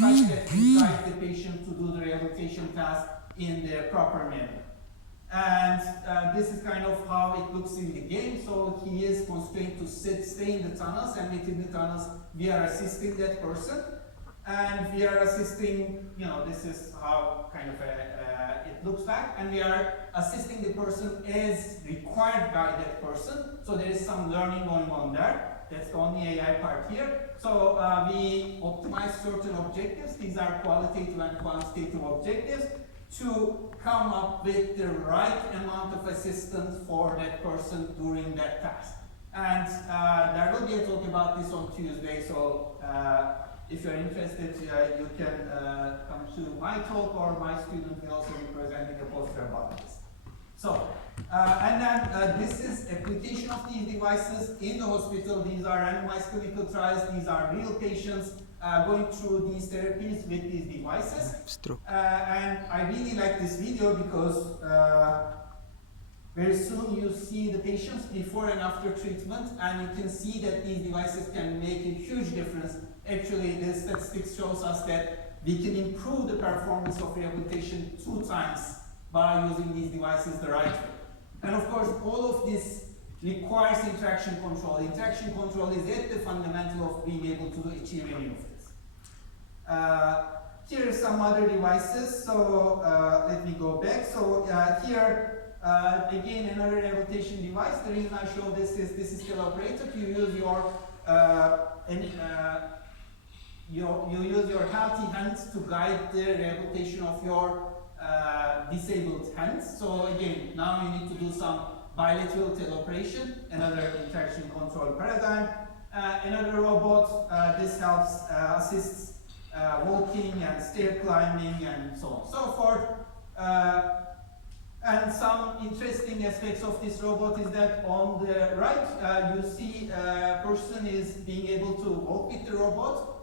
such that we guide the patient to do the rehabilitation task in the proper manner. And this is kind of how it looks in the game. So he is constrained to stay in the tunnels, and within the tunnels we are assisting that person. And we are assisting, this is how kind of it looks like, and we are assisting the person as required by that person. So there is some learning going on there. That's the only AI part here. So we optimize certain objectives. These are qualitative and quantitative objectives to come up with the right amount of assistance for that person during that task. And there will be a talk about this on Tuesday. So if you're interested, you can come to my talk, or my student will also be presenting a poster about this. So, and then this is application of these devices in the hospital. These are randomized clinical trials. These are real patients going through these therapies with these devices. And I really like this video because very soon you see the patients before and after treatment, and you can see that these devices can make a huge difference. Actually, the statistics shows us that we can improve the performance of rehabilitation 2 times by using these devices the right way. And of course, all of this requires interaction control. Interaction control is at the fundamental of being able to achieve any of this. Here are some other devices. So let me go back. So here, again, another rehabilitation device. The reason I show this is teleoperated. You use you use your healthy hands to guide the rehabilitation of your disabled hands. So again, now you need to do some bilateral teleoperation, another interaction control paradigm. Another robot, this helps assists walking and stair climbing and so on and so forth. And some interesting aspects of this robot is that on the right, you see a person is being able to walk with the robot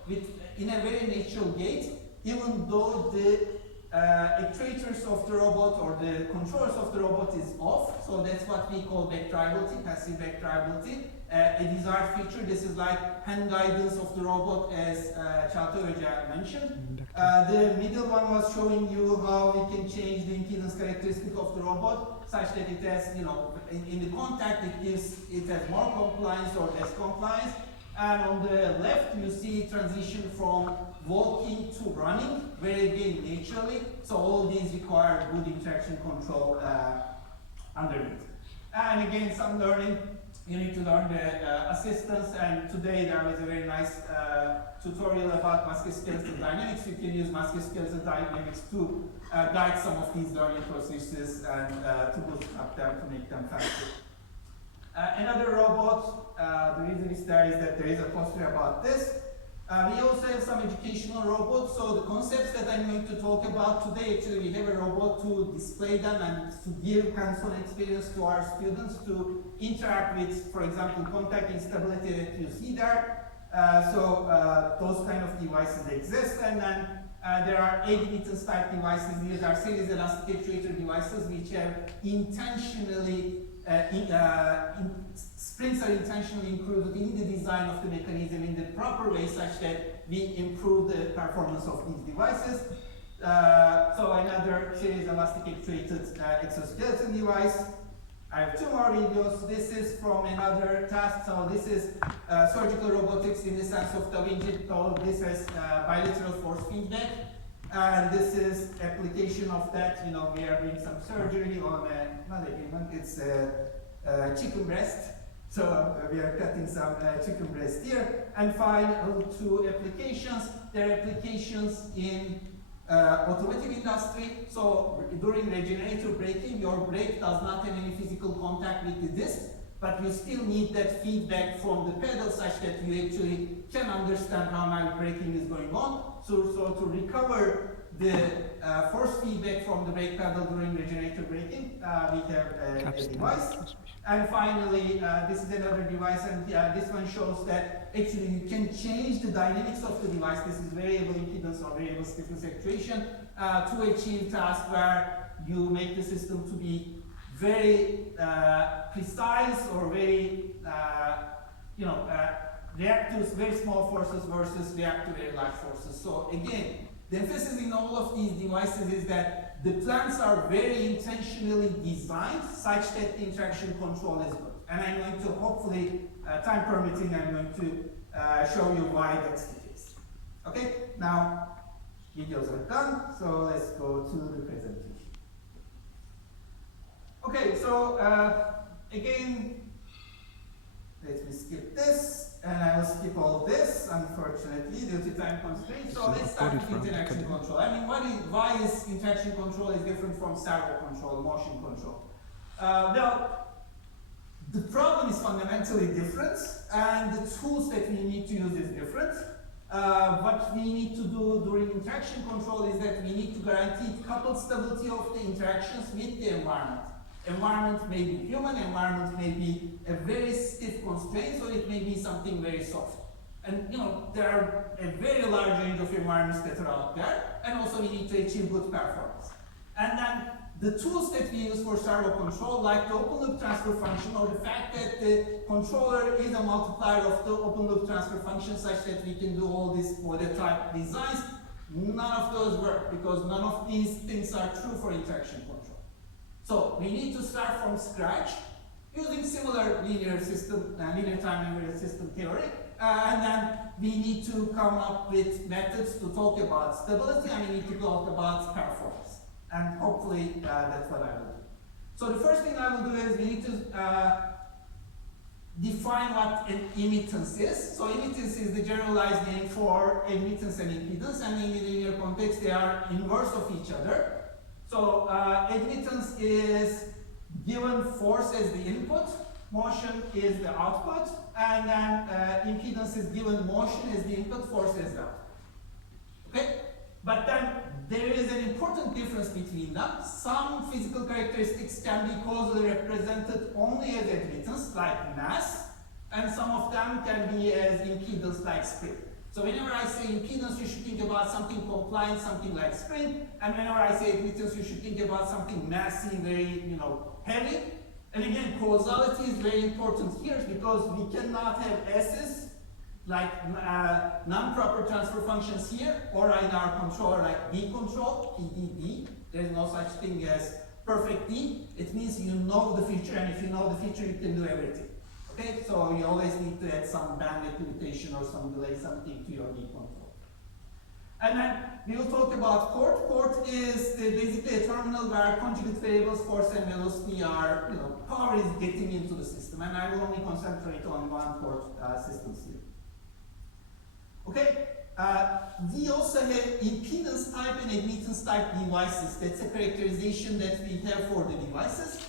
in a very natural gait, even though the actuators of the robot or the controls of the robot is off. So that's what we call back drivability, passive back drivability. A desired feature. This is like hand guidance of the robot, as Çağatay Hoca mentioned. The middle one was showing you how we can change the impedance characteristic of the robot such that it has, in the contact it has more compliance or less compliance. And on the left, you see transition from walking to running, very again naturally. So all these require good interaction control underneath. And again, some learning. You need to learn the assistance, and today there was a very nice tutorial about musculoskeletal dynamics. You can use musculoskeletal dynamics to guide some of these learning processes and to boost up them, to make them faster. Another robot, the reason it's there is that there is a poster about this. We also have some educational robots. So the concepts that I'm going to talk about today, actually we have a robot to display them and to give hands-on experience to our students to interact with, for example, contact instability that you see there. Those kind of devices exist. And then there are 80 meters type devices. These are series elastic actuator devices which have intentionally springs are intentionally included in the design of the mechanism in the proper way such that we improve the performance of these devices. So another series elastic actuated exoskeleton device. I have 2 more videos. This is from another task. So this is surgical robotics in the sense of Da Vinci. So this has bilateral force feedback. And this is application of that. We are doing some surgery on not a human, it's a chicken breast. So we are cutting some chicken breast here. And final 2 applications. There are applications in automotive industry. So during regenerative braking, your brake does not have any physical contact with the disc, but you still need that feedback from the pedal such that you actually can understand how my braking is going on. So to recover the force feedback from the brake pedal during regenerative braking, we have a device. And finally, this is another device, and this one shows that actually you can change the dynamics of the device. This is variable impedance or variable stiffness actuation to achieve tasks where you make the system to be very precise or very, react to very small forces versus react to very large forces. So again, the emphasis in all of these devices is that the plants are very intentionally designed such that the interaction control is good. And I'm going to, hopefully, time permitting, I'm going to show you why that's the case. Okay, now videos are done, so let's go to the presentation. Okay, so again, let me skip this, and I will skip all this, unfortunately, due to time constraints. So let's start with interaction control. I mean, why is interaction control is different from servo control, motion control? Well, the problem is fundamentally different, and the tools that we need to use is different. What we need to do during interaction control is that we need to guarantee coupled stability of the interactions with the environment. Environment may be human, environment may be a very stiff constraint, or it may be something very soft. And you know, there are a very large range of environments that are out there, and also we need to achieve good performance. And then the tools that we use for servo control, like the open loop transfer function, or the fact that the controller is a multiplier of the open loop transfer function such that we can do all these model type designs, none of those work because none of these things are true for interaction control. So we need to start from scratch using similar linear system, linear time memory system theory, and then we need to come up with methods to talk about stability, and we need to talk about performance. And hopefully that's what I will do. So the first thing I will do is we need to define what an admittance is. So admittance is the generalized name for admittance and impedance, and in the linear context they are inverse of each other. So admittance is given force as the input, motion is the output, and then impedance is given motion as the input, force as the output. Okay? But then there is an important difference between them. Some physical characteristics can be causally represented only as admittance, like mass, and some of them can be as impedance, like spring. So whenever I say impedance, you should think about something compliant, something like spring, and whenever I say admittance, you should think about something massy, very heavy. And again, causality is very important here because we cannot have S's like non-proper transfer functions here, or in our controller like D control, PDD. There is no such thing as perfect D. It means you know the feature, and if you know the feature, you can do everything. Okay, so you always need to add some bandwidth limitation or some delay, something to your D control. And then we will talk about court. Court is basically a terminal where conjugate variables, force and velocity are, power is getting into the system. And I will only concentrate on one court systems here. Okay, we also have impedance type and admittance type devices. That's a characterization that we have for the devices.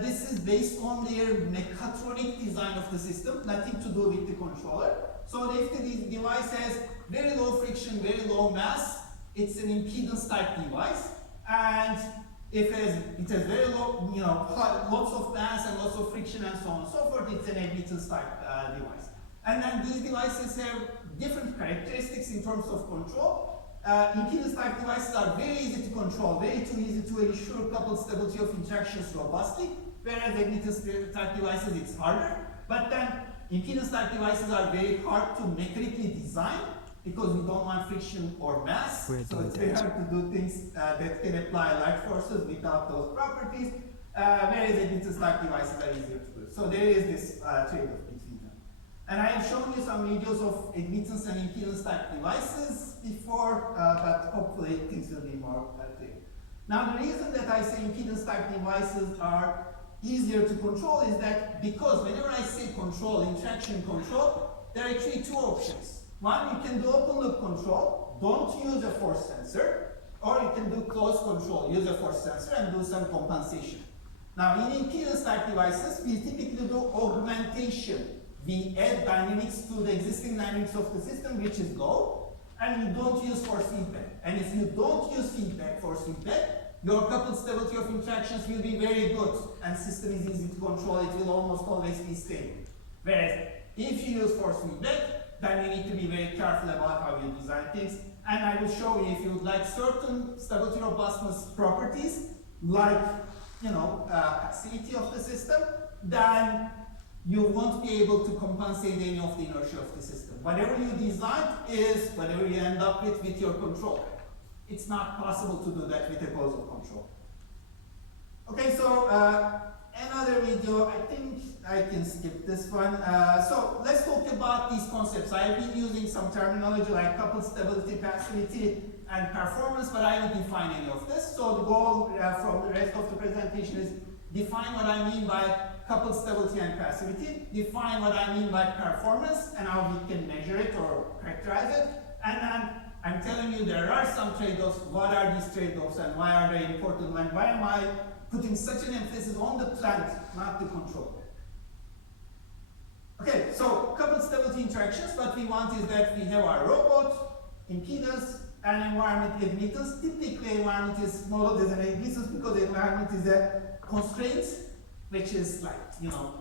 This is based on their mechatronic design of the system, nothing to do with the controller. So if the device has very low friction, very low mass, it's an impedance type device. And if it has very low, lots of mass and lots of friction and so on and so forth, it's an admittance type device. And then these devices have different characteristics in terms of control. Impedance type devices are very easy to control, very too easy to ensure coupled stability of interactions robustly, whereas admittance type devices it's harder. But then impedance type devices are very hard to mechanically design because we don't want friction or mass. So it's very hard to do things that can apply large forces without those properties, whereas admittance type devices are easier to do. So there is this trade-off between them. And I have shown you some videos of admittance and impedance type devices before, but hopefully things will be more clear. Now the reason that I say impedance type devices are easier to control is that because whenever I say control, interaction control, there are actually two options. One, you can do open loop control, don't use a force sensor, or you can do closed control, use a force sensor and do some compensation. Now in impedance type devices, we typically do augmentation. We add dynamics to the existing dynamics of the system, which is low, and you don't use force feedback. And if you don't use force feedback, your coupled stability of interactions will be very good, and system is easy to control, it will almost always be stable. Whereas, if you use force feedback, then you need to be very careful about how you design things. And I will show you if you would like certain stability robustness properties, like, passivity of the system, then you won't be able to compensate any of the inertia of the system. Whatever you design is whatever you end up with your controller. It's not possible to do that with a causal control. Okay, so another video, I think I can skip this one. So let's talk about these concepts. I've been using some terminology like coupled stability, passivity, and performance, but I don't define any of this. So the goal from the rest of the presentation is define what I mean by coupled stability and passivity, define what I mean by performance and how we can measure it or characterize it, and then I'm telling you there are some trade-offs. What are these trade-offs and why are they important, and why am I putting such an emphasis on the plant, not the controller? Okay, so coupled stability interactions, what we want is that we have our robot, impedance, and environment admittance. Typically environment is modeled as an admittance because the environment is a constraint, which is like, you know,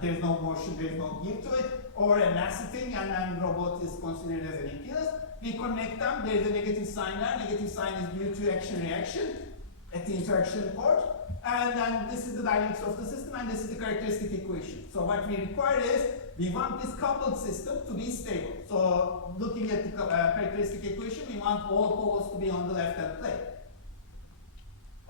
there's no motion, there's no give to it, or a massive thing, and then robot is considered as an impedance. We connect them, there's a negative sign there. Negative sign is due to action-reaction at the interaction port. And then this is the dynamics of the system, and this is the characteristic equation. So what we require is, we want this coupled system to be stable. So looking at the characteristic equation, we want all poles to be on the left-hand plane.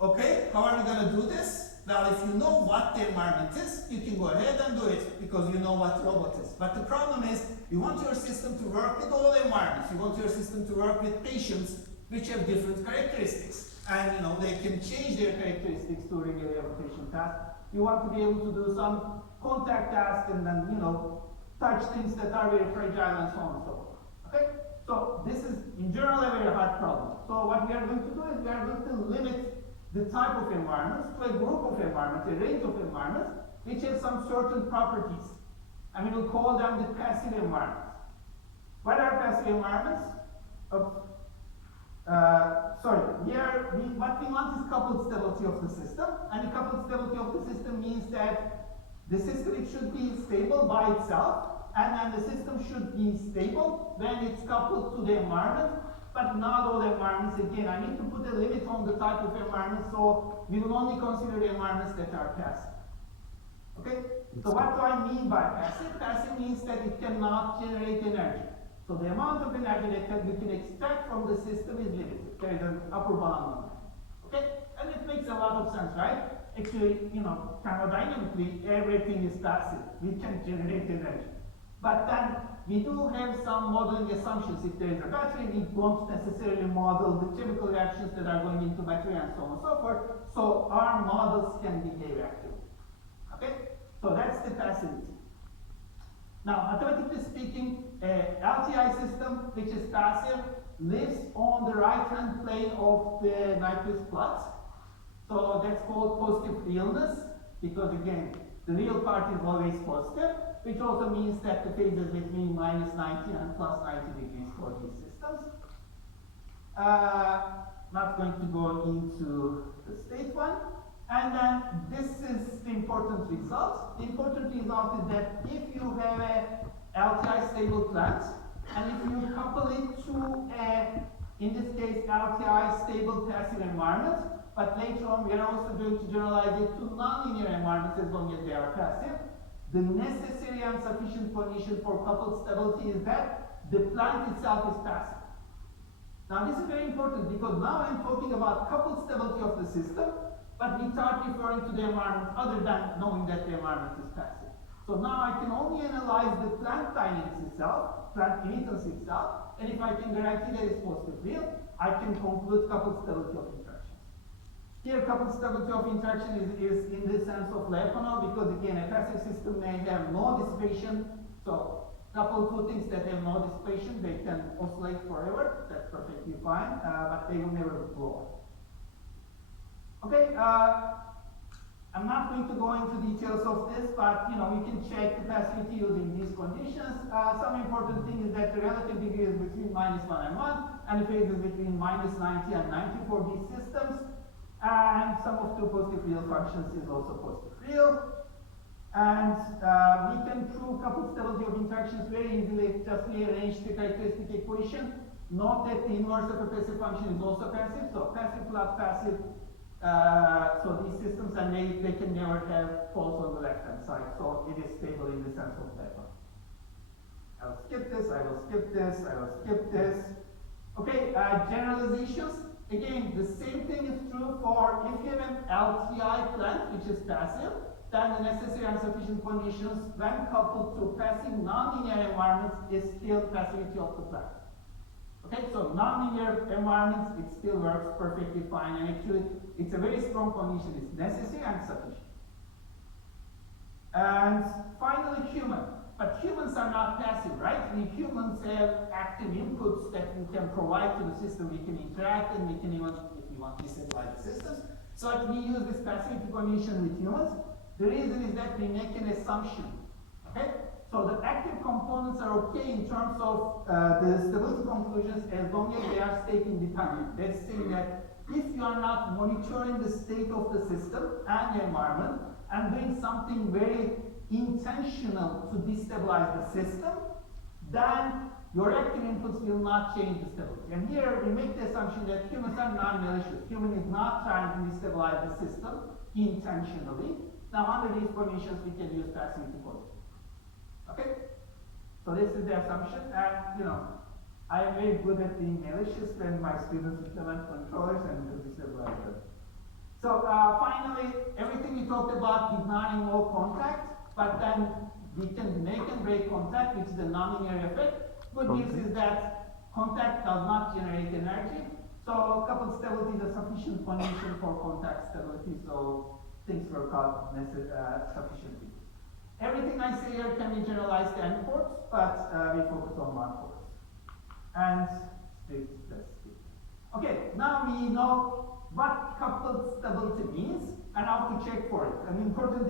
Okay, how are we going to do this? Well, if you know what the environment is, you can go ahead and do it because you know what the robot is. But the problem is, you want your system to work with all environments. You want your system to work with patients which have different characteristics. And you know, they can change their characteristics during a rehabilitation task. You want to be able to do some contact tasks and then, you know, touch things that are very fragile and so on and so forth. Okay? So this is, in general, a very hard problem. So what we are going to do is we are going to limit the type of environments to a group of environments, a range of environments, which have some certain properties. And we will call them the passive environments. What are passive environments? What we want is coupled stability of the system. And the coupled stability of the system means that the system, it should be stable by itself, and then the system should be stable when it's coupled to the environment. But not all environments. Again, I need to put a limit on the type of environment, so we will only consider the environments that are passive. Okay? So what do I mean by passive? Passive means that it cannot generate energy. So the amount of energy that you can extract from the system is limited. There is an upper bound on that. Okay? And it makes a lot of sense, right? Actually, you know, thermodynamically, everything is passive. We can generate energy. But then we do have some modeling assumptions. If there is a battery, we don't necessarily model the chemical reactions that are going into battery and so on and so forth. So our models can behave actively. Okay? So that's the passivity. Now, mathematically speaking, a LTI system, which is passive, lives on the right-hand plane of the Nyquist plot. So that's called positive realness, because again, the real part is always positive, which also means that the phases between minus 90 and plus 90 degrees for these systems. Not going to go into the state one. And then this is the important result. The important result is that if you have a LTI stable plant, and if you couple it to a, in this case, LTI stable passive environment, but later on we are also going to generalize it to nonlinear environments as long as they are passive, the necessary and sufficient condition for coupled stability is that the plant itself is passive. Now this is very important because now I'm talking about coupled stability of the system, but without referring to the environment other than knowing that the environment is passive. So now I can only analyze the plant dynamics itself, plant emittance itself, and if I can guarantee that it's positive real, I can conclude coupled stability of interactions. Here, coupled stability of interaction is in the sense of Lyapunov, because again, a passive system may have no dissipation. So, couple two things that have no dissipation, they can oscillate forever. That's perfectly fine, but they will never blow. Okay, I'm not going to go into details of this, but you know, you can check the passivity using these conditions. Some important thing is that the relative degree is between -1 and 1, and the phase is between -90 and 90 for these systems. And sum of two positive real functions is also positive real. And we can prove coupled stability of interactions very easily. Just rearrange the characteristic equation. Note that the inverse of a passive function is also passive. So passive plus passive So these systems, and they can never have faults on the left-hand side, so it is stable in the sense of that one. I will skip this, I will skip this, I will skip this. Okay, generalizations. Again, the same thing is true for if you have an LTI plant, which is passive, then the necessary and sufficient conditions, when coupled to passive nonlinear environments, is still passivity of the plant. Okay, so nonlinear environments, it still works perfectly fine, and actually, it's a very strong condition. It's necessary and sufficient. And finally, human. But humans are not passive, right? We humans have active inputs that we can provide to the system. We can interact, and we can even, if we want, destabilize the systems. So we use this passivity condition with humans. The reason is that we make an assumption. Okay? So the active components are okay in terms of the stability conclusions as long as they are state independent. That's saying that if you are not monitoring the state of the system and the environment and doing something very intentional to destabilize the system, then your active inputs will not change the stability. And here we make the assumption that humans are non-malicious. Human is not trying to destabilize the system intentionally. Now under these conditions we can use passivity code. Okay? So this is the assumption, and you know, I am very good at being malicious when my students implement controllers and to destabilize them. So finally, everything we talked about did not involve contact, but then we can make and break contact, which is a nonlinear effect. Good news is that contact does not generate energy. So coupled stability is a sufficient condition for contact stability, so things work out sufficiently. Everything I say here can be generalized to n ports, but we focus on one port. And okay, now we know what coupled stability means and how to check for it. An important